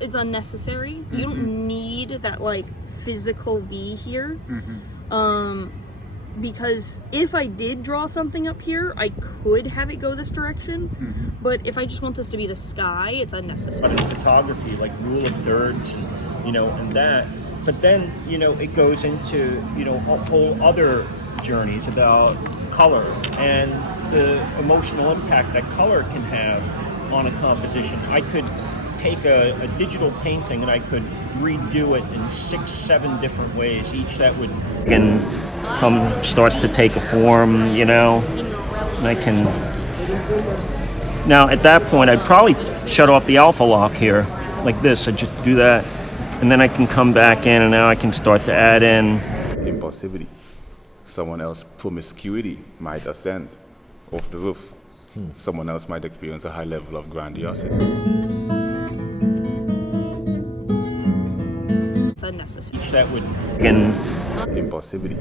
it's unnecessary. You don't need that like physical V here. Because if I did draw something up here, I could have it go this direction. But if I just want this to be the sky, it's unnecessary. But in photography, like rule of thirds, and and that. But then it goes into whole other journeys about color and the emotional impact that color can have on a composition. I could take a digital painting and I could redo it in 6-7 different ways, each that would starts to take a form, and I can. Now at that point I'd probably shut off the alpha lock here like this. I just do that, and then I can come back in, and now I can start to add in impulsivity. Someone else's promiscuity might ascend off the roof. Someone else might experience a high level of grandiosity. It's unnecessary. That would impulsivity.